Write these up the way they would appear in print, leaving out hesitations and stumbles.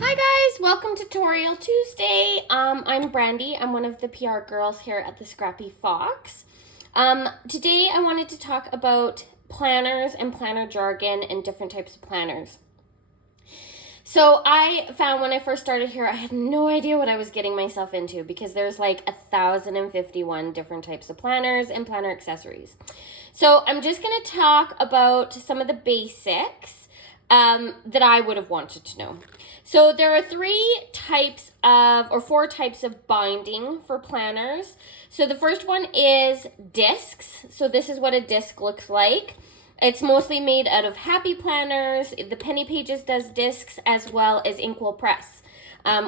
Hi guys, welcome to Tutorial Tuesday. I'm Brandy. I'm one of the PR girls here at the Scrappy Fox. Today I wanted to talk about planners and planner jargon and different types of planners. So I found when I first started here, I had no idea what I was getting myself into because there's like 1,051 different types of planners and planner accessories. So I'm just going to talk about some of the basics that I would have wanted to know. So there are four types of binding for planners. So the first one is discs. So this is what a disc looks like. It's mostly made out of Happy Planners. The Penny Pages does discs, as well as Inkwell Press,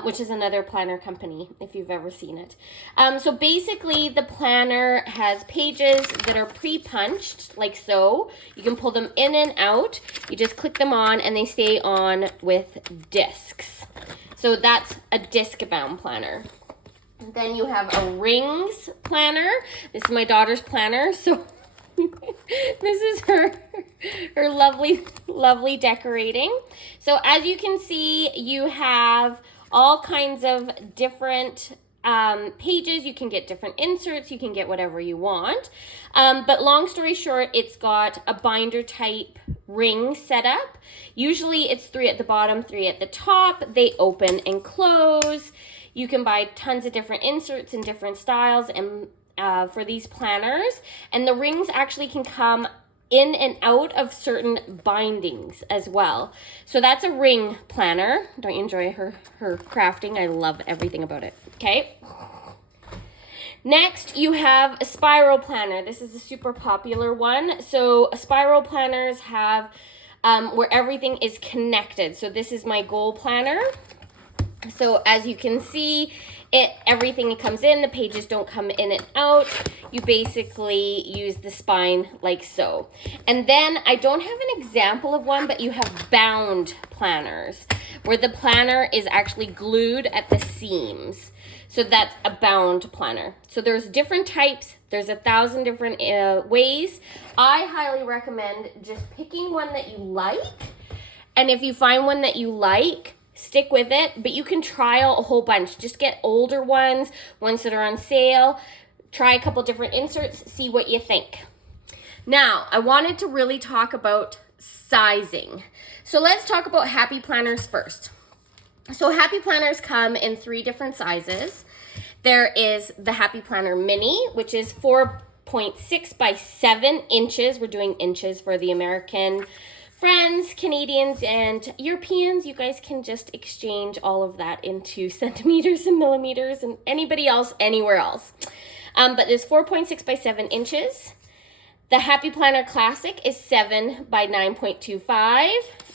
which is another planner company, if you've ever seen it. So basically, the planner has pages that are pre-punched, like so. You can pull them in and out. You just click them on, and they stay on with discs. So that's a disc-bound planner. Then you have a rings planner. This is my daughter's planner, so this is her lovely decorating. So as you can see, you have all kinds of different pages. You can get different inserts. You can get whatever you want. But long story short, it's got a binder type ring setup. Usually it's 3 at the bottom, 3 at the top. They open and close. You can buy tons of different inserts in different styles and for these planners, and the rings actually can come in and out of certain bindings as well. So that's a ring planner. Don't you enjoy her crafting? I love everything about it. Okay. Next, you have a spiral planner. This is a super popular one. So spiral planners have where everything is connected. So this is my goal planner. So as you can see, everything comes in, the pages don't come in and out. You basically use the spine like so. And then I don't have an example of one, but you have bound planners where the planner is actually glued at the seams. So that's a bound planner. So there's different types. There's 1,000 different ways. I highly recommend just picking one that you like. And if you find one that you like, stick with it, but you can trial a whole bunch. Just get older ones that are on sale. Try a couple different inserts, see what you think. Now, I wanted to really talk about sizing. So let's talk about Happy Planners first. So Happy Planners come in 3 different sizes. There is the Happy Planner Mini, which is 4.6 by 7 inches. We're doing inches for the American friends, Canadians, and Europeans. You guys can just exchange all of that into centimeters and millimeters and anybody else, anywhere else. But it's 4.6 by 7 inches. The Happy Planner Classic is 7 by 9.25.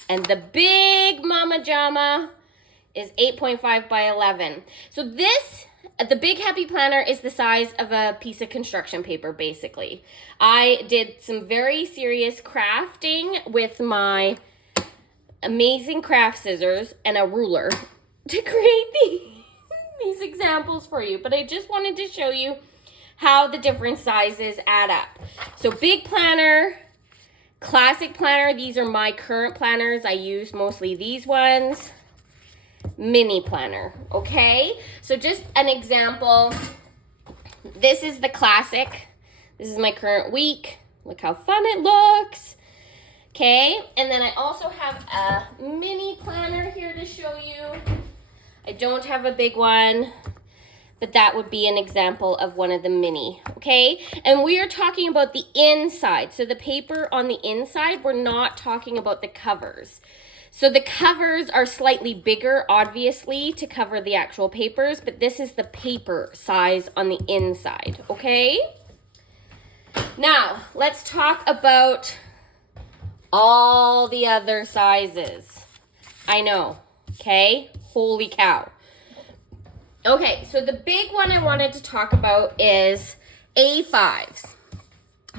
And the Big Mama Jama is 8.5 by 11. So the Big Happy Planner is the size of a piece of construction paper, basically. I did some very serious crafting with my amazing craft scissors and a ruler to create these examples for you. But I just wanted to show you how the different sizes add up. So big planner, classic planner. These are my current planners. I use mostly these ones. Mini planner, okay? So just an example. This is the classic. This is my current week. Look how fun it looks. Okay, and then I also have a mini planner here to show you. I don't have a big one, but that would be an example of one of the mini, okay? And we are talking about the inside. So the paper on the inside, we're not talking about the covers. So the covers are slightly bigger, obviously, to cover the actual papers, but this is the paper size on the inside, okay? Now, let's talk about all the other sizes. I know, okay? Holy cow. Okay, so the big one I wanted to talk about is A5s.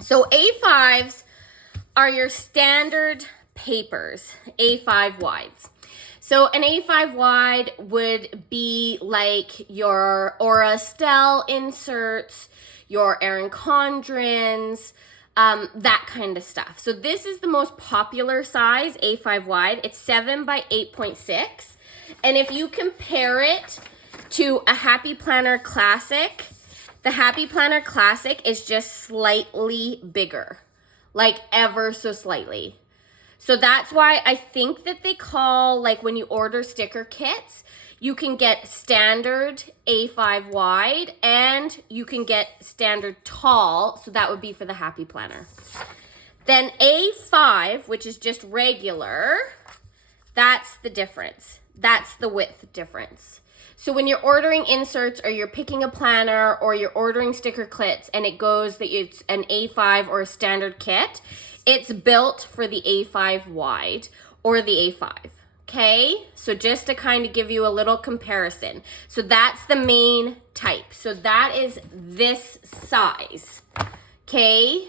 So A5s are your standard papers, A5 wides. So an A5 wide would be like your Aura Estelle inserts, your Erin Condrens, that kind of stuff. So this is the most popular size, A5 wide. It's 7 by 8.6. And if you compare it to a Happy Planner Classic, the Happy Planner Classic is just slightly bigger, like ever so slightly. So that's why I think that they call, like when you order sticker kits, you can get standard A5 wide and you can get standard tall. So that would be for the Happy Planner. Then A5, which is just regular, that's the difference. That's the width difference. So when you're ordering inserts or you're picking a planner or you're ordering sticker kits and it goes that it's an A5 or a standard kit, it's built for the A5 wide or the A5. Okay, so just to kind of give you a little comparison. So that's the main type. So that is this size. Okay,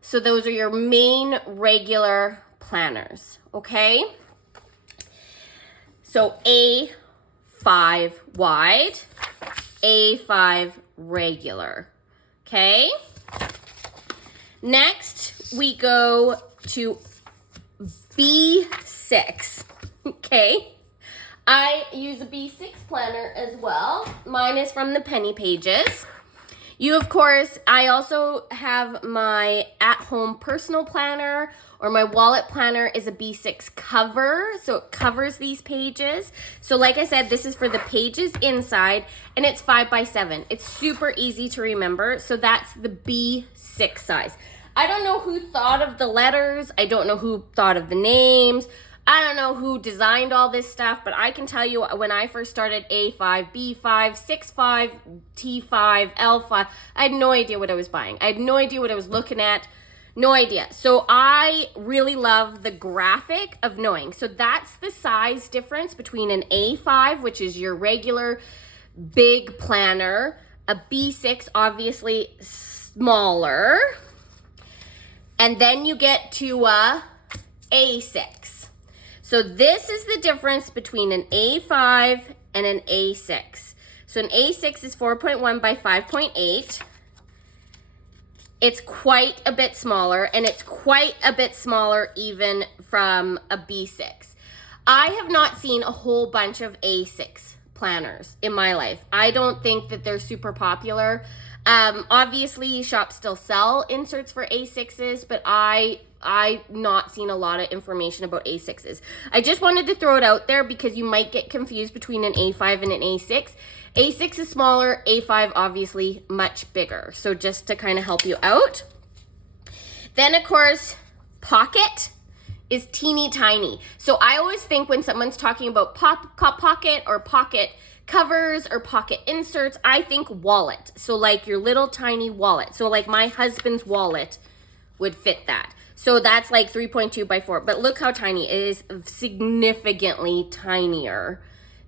so those are your main regular planners. Okay, so A5 wide, A5 regular. Okay, next we go to B6. Okay, I use a B6 planner as well. Mine is from the Penny Pages. You, of course, I also have my at-home personal planner, or my wallet planner is a B6 cover, so it covers these pages. So like I said, this is for the pages inside, and it's 5 by 7. It's super easy to remember, so that's the B6 size. I don't know who thought of the letters. I don't know who thought of the names. I don't know who designed all this stuff, but I can tell you when I first started A5, B5, 6.5, T5, L5, I had no idea what I was buying. I had no idea what I was looking at. No idea. So I really love the graphic of knowing. So that's the size difference between an A5, which is your regular big planner, a B6, obviously smaller, and then you get to a A6. So this is the difference between an A5 and an A6. So an A6 is 4.1 by 5.8. It's quite a bit smaller, and it's quite a bit smaller even from a B6. I have not seen a whole bunch of A6 planners in my life. I don't think that they're super popular. Obviously, shops still sell inserts for A6s, but I've not seen a lot of information about A6s. I just wanted to throw it out there because you might get confused between an A5 and an A6. A6 is smaller, A5 obviously much bigger. So just to kind of help you out. Then of course, Pocket is teeny tiny. So I always think when someone's talking about pocket or pocket covers or pocket inserts, I think wallet. So like your little tiny wallet. So like my husband's wallet would fit that. So that's like 3.2 by 4. But look how tiny. It is significantly tinier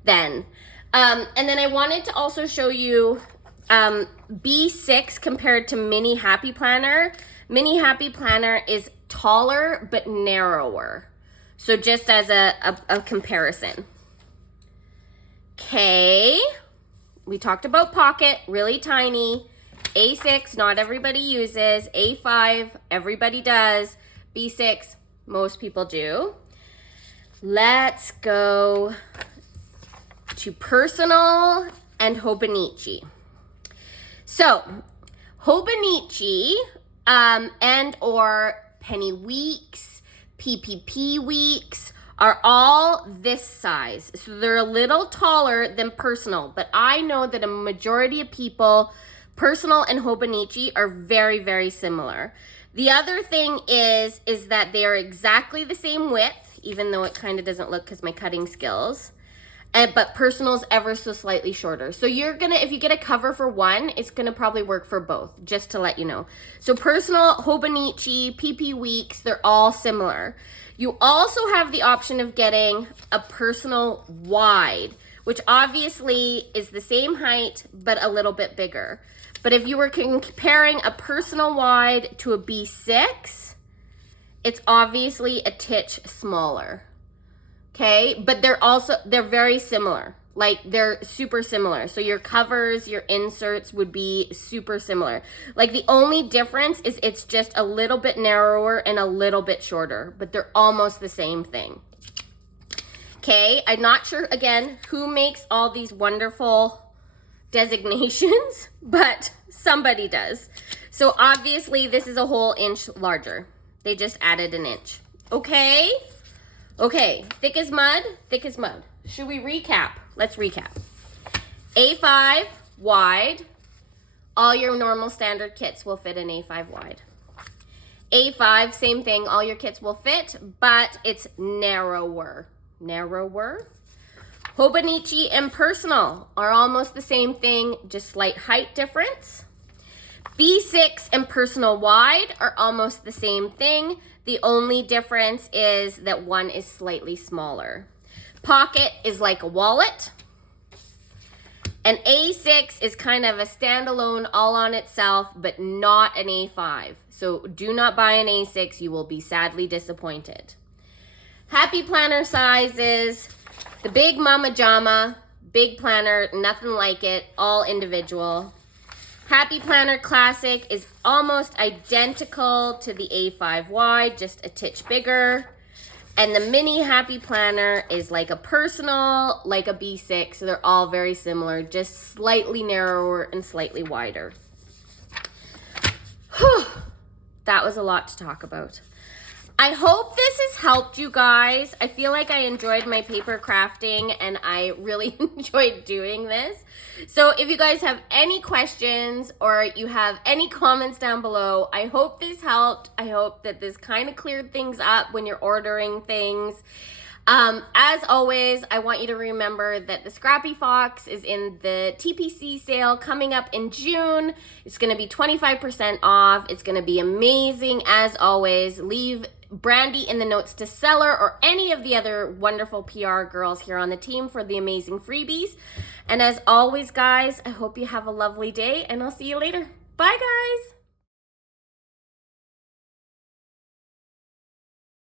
than. And then I wanted to also show you B6 compared to Mini Happy Planner. Mini Happy Planner is taller but narrower. So just as a comparison. Okay, we talked about Pocket, really tiny. A6, not everybody uses. A5, everybody does. B6, most people do. Let's go to Personal and Hobonichi. So, Hobonichi and or Penny Weeks, PPP Weeks, are all this size. So they're a little taller than Personal, but I know that a majority of people, Personal and Hobonichi are very, very similar. The other thing is that they are exactly the same width, even though it kind of doesn't look because my cutting skills. But Personal's ever so slightly shorter. So you're gonna, if you get a cover for one, it's gonna probably work for both, just to let you know. So Personal, Hobonichi, PP Weeks, they're all similar. You also have the option of getting a Personal wide, which obviously is the same height, but a little bit bigger. But if you were comparing a Personal wide to a B6, it's obviously a titch smaller. Okay, but they're very similar. Like they're super similar. So your covers, your inserts would be super similar. Like the only difference is it's just a little bit narrower and a little bit shorter, but they're almost the same thing. Okay, I'm not sure again who makes all these wonderful designations, but somebody does. So obviously this is a whole inch larger. They just added an inch. Okay. Okay, thick as mud, thick as mud. Should we recap? Let's recap. A5 wide. All your normal standard kits will fit in A5 wide. A5, same thing. All your kits will fit, but it's narrower. Narrower. Hobonichi and Personal are almost the same thing, just slight height difference. B6 and Personal Wide are almost the same thing. The only difference is that one is slightly smaller. Pocket is like a wallet. And A6 is kind of a standalone all on itself, but not an A5. So do not buy an A6, you will be sadly disappointed. Happy planner sizes, the Big Mama Jama, big planner, nothing like it, all individual. Happy Planner Classic is almost identical to the A5 wide, just a titch bigger. And the mini Happy Planner is like a personal, like a B6. So they're all very similar, just slightly narrower and slightly wider. Whew, that was a lot to talk about. I hope this has helped you guys. I feel like I enjoyed my paper crafting and I really enjoyed doing this. So if you guys have any questions or you have any comments down below, I hope this helped. I hope that this kind of cleared things up when you're ordering things. As always, I want you to remember that the Scrappy Fox is in the TPC sale coming up in June. It's going to be 25% off. It's going to be amazing. As always, leave Brandy in the notes to seller or any of the other wonderful PR girls here on the team for the amazing freebies. And as always, guys, I hope you have a lovely day and I'll see you later. Bye, guys.